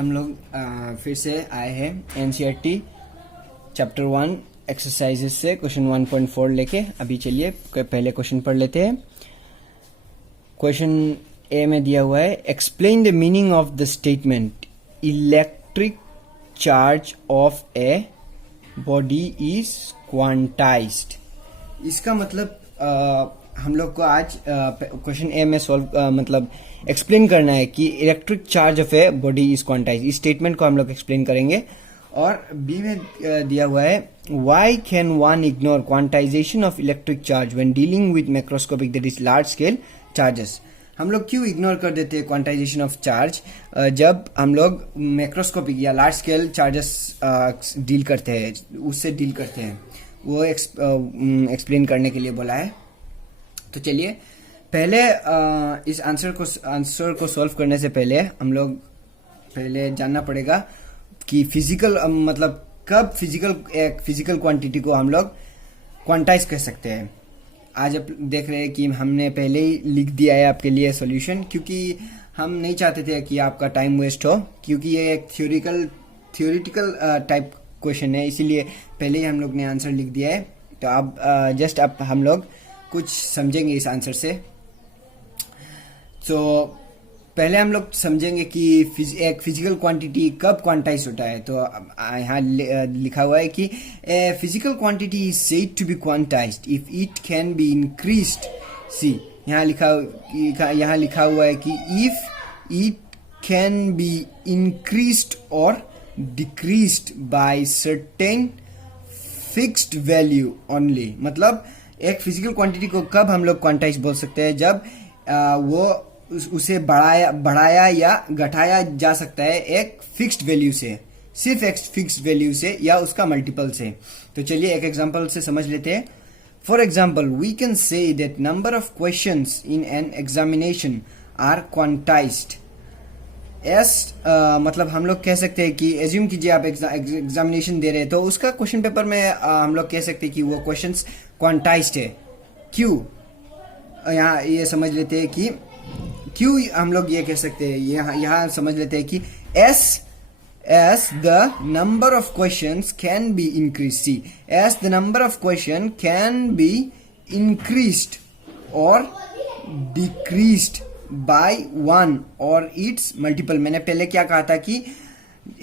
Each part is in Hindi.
हम लोग फिर से आए हैं एनसीईआरटी चैप्टर 1 एक्सरसाइजेस से क्वेश्चन 1.4 लेके। अभी चलिए पहले क्वेश्चन पढ़ लेते हैं। क्वेश्चन ए में दिया हुआ है, explain the meaning of the statement electric charge of a body is quantized. इसका मतलब हम लोग को आज क्वेश्चन ए में सॉल्व मतलब एक्सप्लेन करना है कि electric charge of a body is quantized. इस स्टेटमेंट को हम लोग एक्सप्लेन करेंगे। और बी में दिया हुआ है, why can one ignore quantization of electric charge when dealing with macroscopic that is large scale charges. हम लोग क्यों इग्नोर कर देते हैं क्वांटाइजेशन ऑफ चार्ज जब हम लोग मैक्रोस्कोपिक या लार्ज स्केल चार्जेस डील करते हैं, उससे डील करते हैं। वो एक्सप्लेन करने के लिए बोला है। तो चलिए पहले इस आंसर को सॉल्व करने से पहले हम लोग पहले जानना पड़ेगा कि फिजिकल मतलब कब एक फिजिकल क्वांटिटी को हम लोग क्वांटाइज कर सकते हैं। आज आप देख रहे हैं कि हमने पहले ही लिख दिया है आपके लिए सॉल्यूशन, क्योंकि हम नहीं चाहते थे कि आपका टाइम वेस्ट हो, क्योंकि ये एक थियोरिटिकल टाइप क्वेश्चन है, इसीलिए पहले ही हम लोग ने आंसर लिख दिया है। तो अब जस्ट अब हम लोग कुछ समझेंगे इस आंसर से। तो पहले हम लोग समझेंगे कि एक फिजिकल क्वांटिटी कब क्वांटाइज होता है। तो यहाँ लिखा हुआ है कि a physical quantity is said to be quantized if it can be increased. See यहाँ लिखा हुआ है कि if it can be increased और decreased by certain fixed value only. मतलब एक फिजिकल क्वांटिटी को कब हम लोग क्वांटाइज बोल सकते हैं, जब वो उसे बढ़ाया या घटाया जा सकता है एक फिक्स्ड वैल्यू से, सिर्फ एक फिक्स्ड वैल्यू से या उसका मल्टीपल से। तो चलिए एक एग्जांपल से समझ लेते हैं। For example we can say that number of questions in an examination are quantized as. मतलब हम लोग कह सकते हैं कि एज्यूम कीजिए आप एग्जामिनेशन दे रहे हैं, तो उसका क्वेश्चन पेपर में हम लोग कह सकते हैं कि वो क्वेश्चंस क्वांटाइज्ड है। क्यों? यहाँ ये समझ लेते हैं कि क्यों हम लोग ये कह सकते हैं। यहाँ समझ लेते हैं कि as the number of questions can be increased, see, as the number of question can be increased or decreased by one or its multiple। मैंने पहले क्या कहा था कि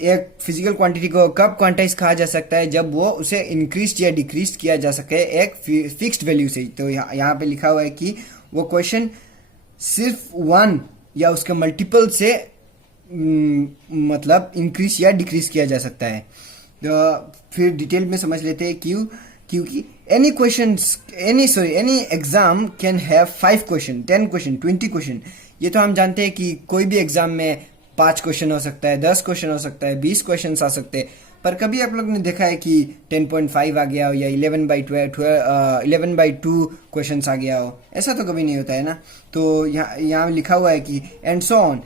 एक फिजिकल क्वांटिटी को कब क्वांटाइज कहा जा सकता है, जब वो उसे इंक्रीज या डिक्रीज किया जा सके एक फिक्स्ड वैल्यू से। तो यहाँ पे लिखा हुआ है कि वो क्वेश्चन सिर्फ वन या उसके मल्टीपल से मतलब इंक्रीज या डिक्रीज किया जा सकता है। तो फिर डिटेल में समझ लेते हैं क्योंकि any exam can have 5 question, 10 question, 20 question. ये तो हम जानते हैं कि कोई भी एग्जाम में 5 क्वेश्चन हो सकता है, 10 क्वेश्चन हो सकता है, 20 क्वेश्चन आ सकते हैं। पर कभी आप लोग ने देखा है कि 10.5 आ गया हो या 11/2 क्वेश्चन आ गया हो? ऐसा तो कभी नहीं होता है ना। तो यहाँ लिखा हुआ है कि and so on,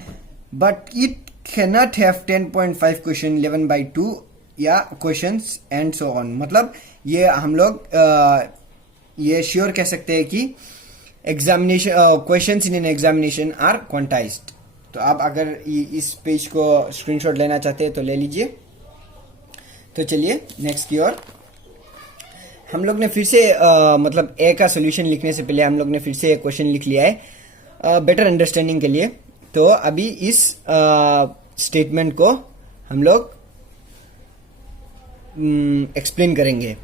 but it can not have 10.5 question, 11/2 या क्वेश्चंस एंड सो ऑन। मतलब ये हम लोग ये श्योर कह सकते हैं कि examination questions in an examination are quantized. तो आप अगर इस पेज को स्क्रीनशॉट लेना चाहते हैं तो ले लीजिए। तो चलिए नेक्स्ट की ओर। हम लोग ने फिर से मतलब ए का सोल्यूशन लिखने से पहले हम लोग ने फिर से एक क्वेश्चन लिख लिया है बेटर अंडरस्टैंडिंग के लिए। तो अभी इस स्टेटमेंट को हम लोग एक्सप्लेन करेंगे।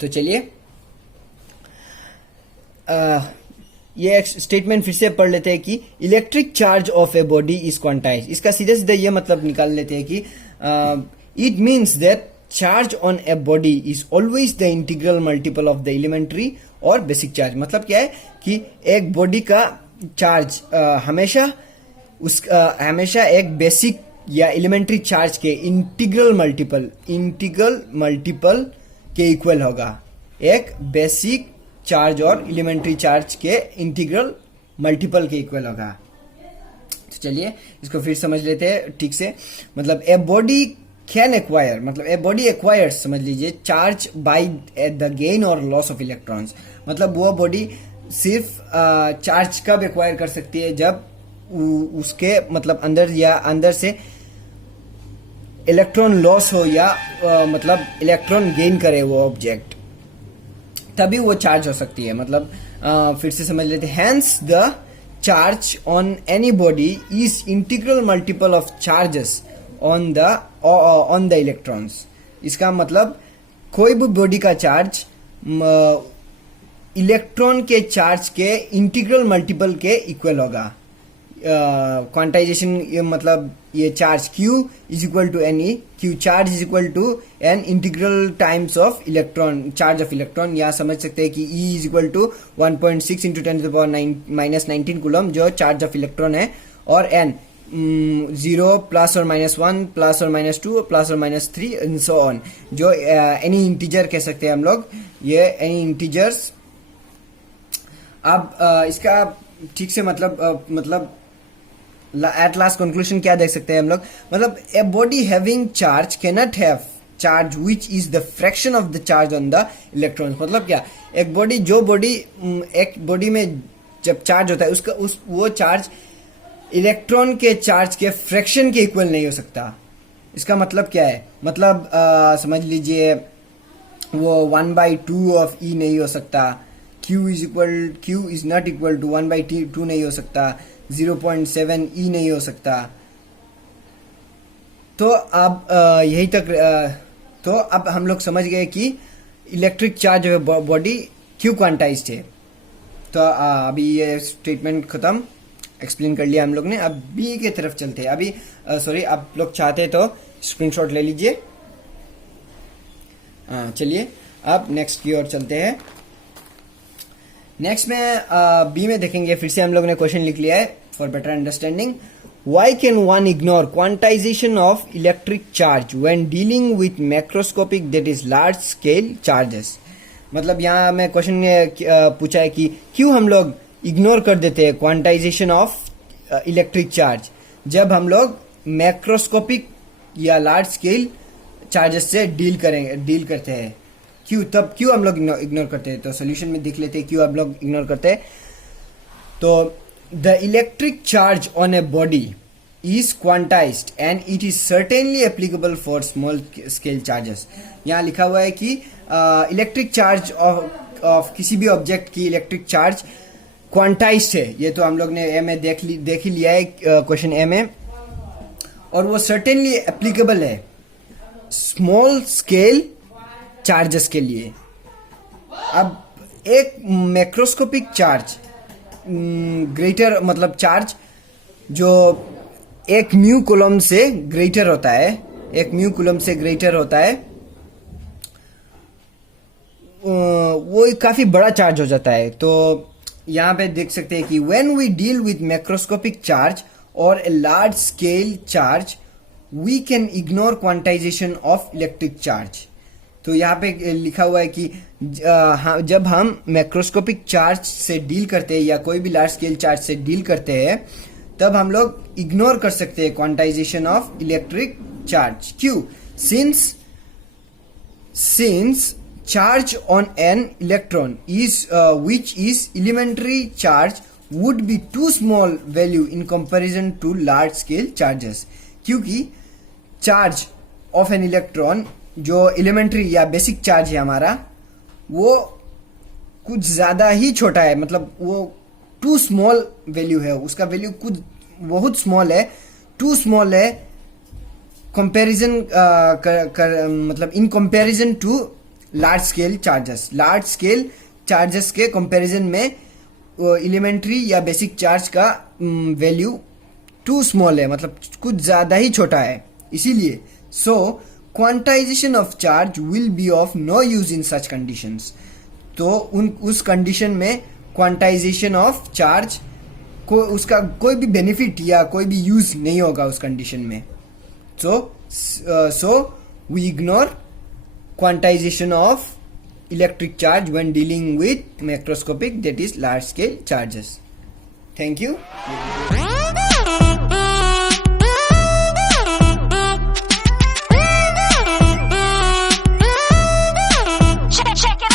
तो चलिए ये स्टेटमेंट फिर से पढ़ लेते हैं कि electric charge of a body is quantized. इसका सीधे सीधे ये मतलब निकाल लेते हैं कि it means that charge on a body is always the integral multiple of the elementary और बेसिक चार्ज। मतलब क्या है कि एक बॉडी का चार्ज हमेशा एक बेसिक या एलिमेंट्री चार्ज के इंटीग्रल मल्टीपल के इक्वल होगा। एक बेसिक चार्ज और एलिमेंट्री चार्ज के इंटीग्रल मल्टीपल के इक्वल होगा। तो चलिए इसको फिर समझ लेते हैं ठीक से। मतलब ए बॉडी कैन एक्वायर, मतलब ए बॉडी एक्वायर्स, समझ लीजिए, चार्ज बाय द गेन और लॉस ऑफ इलेक्ट्रॉन्स। मतलब वो बॉडी सिर्फ चार्ज कब एक्वायर कर सकती है, जब उसके मतलब अंदर से इलेक्ट्रॉन लॉस हो या मतलब इलेक्ट्रॉन गेन करे वो ऑब्जेक्ट, तभी वो चार्ज हो सकती है। मतलब फिर से समझ लेते हैं। Hence the charge on any body is integral multiple of charges on the electrons. इसका मतलब कोई भी बॉडी का चार्ज इलेक्ट्रॉन के चार्ज के इंटीग्रल मल्टीपल के इक्वल होगा। क्वांटाइजेशन मतलब ये charge Q is equal to n e, Q charge is equal to n integral times of electron, charge of electron. या समझ सकते हैं कि E is equal to 1.6 into 10⁻⁻19 coulomb जो चार्ज ऑफ इलेक्ट्रॉन है, और N 0 प्लस और -1 प्लस और -2 प्लस और -3 एंड सो ऑन, जो एनी इंटीजर कह सकते हैं हम लोग, ये एनी इंटीजर्स। अब इसका ठीक से मतलब एट लास्ट कंक्लूजन क्या देख सकते हैं हम लोग, मतलब a body having charge cannot have charge which is the fraction of the charge on the electrons. मतलब क्या, एक बॉडी में जब चार्ज होता है वो चार्ज इलेक्ट्रॉन के चार्ज के फ्रैक्शन के इक्वल नहीं हो सकता। इसका मतलब क्या है, मतलब समझ लीजिए वो 1/2 ऑफ E नहीं हो सकता, Q is not equal to 1/2 नहीं हो सकता, 0.7 E नहीं हो सकता। तो अब यही तक तो अब हम लोग समझ गए कि इलेक्ट्रिक चार्ज बॉडी क्यों क्वांटाइज्ड है। तो अभी ये स्टेटमेंट खत्म, एक्सप्लेन कर लिया हम लोग ने। अब बी की तरफ चलते हैं। अभी सॉरी, आप लोग चाहते तो स्क्रीनशॉट ले लीजिए। चलिए अब नेक्स्ट की ओर चलते हैं। नेक्स्ट में बी में देखेंगे, फिर से हम लोग ने क्वेश्चन लिख लिया है for better understanding. Why can one ignore quantization of electric charge when dealing with macroscopic that is large scale charges? मतलब यहाँ में क्वेश्चन पूछा है कि क्यों हम लोग इग्नोर कर देते हैं क्वांटाइजेशन ऑफ इलेक्ट्रिक चार्ज जब हम लोग मैक्रोस्कोपिक या लार्ज स्केल चार्जेस से डील करते हैं। क्यों हम लोग इग्नोर करते हैं? तो सोल्यूशन में देख लेते हैं क्यों हम लोग इग्नोर करते हैं। तो the electric charge on a body is quantized and it is certainly applicable for small scale charges। यहाँ लिखा हुआ है कि इलेक्ट्रिक चार्ज ऑफ किसी भी ऑब्जेक्ट की इलेक्ट्रिक चार्ज क्वांटाइज्ड है। ये तो हम लोग ने ए में देख ही लिया है क्वेश्चन ए में, और वो सर्टेनली एप्लीकेबल है स्मॉल स्केल चार्जेस के लिए। अब एक मैक्रोस्कोपिक चार्ज ग्रेटर मतलब चार्ज जो एक म्यू कूलम से ग्रेटर होता है, वो काफी बड़ा चार्ज हो जाता है। तो यहाँ पे देख सकते हैं कि when we deal with macroscopic charge और a large scale charge we can ignore quantization of electric charge. तो यहाँ पे लिखा हुआ है कि जब हम मैक्रोस्कोपिक चार्ज से डील करते हैं या कोई भी लार्ज स्केल चार्ज से डील करते हैं तब हम लोग इग्नोर कर सकते हैं क्वांटाइजेशन ऑफ इलेक्ट्रिक चार्ज। क्यों? Since charge on an electron is which is elementary charge would be too small value in comparison to large scale charges. क्योंकि चार्ज ऑफ एन इलेक्ट्रॉन जो एलिमेंट्री या बेसिक चार्ज है हमारा, वो कुछ ज्यादा ही छोटा है, मतलब वो टू स्मॉल वैल्यू है, उसका वैल्यू कुछ बहुत स्मॉल है, टू स्मॉल है कंपैरिजन मतलब in comparison to large scale charges के कंपैरिजन में एलिमेंट्री या बेसिक चार्ज का वैल्यू टू स्मॉल है, मतलब कुछ ज्यादा ही छोटा है। इसीलिए quantization of charge will be of no use in such conditions. तो उस कंडीशन में क्वांटाइजेशन ऑफ चार्ज को उसका कोई भी बेनिफिट या कोई भी यूज नहीं होगा उस कंडीशन में। So we ignore quantization of electric charge when dealing with macroscopic that is large scale charges. Thank you.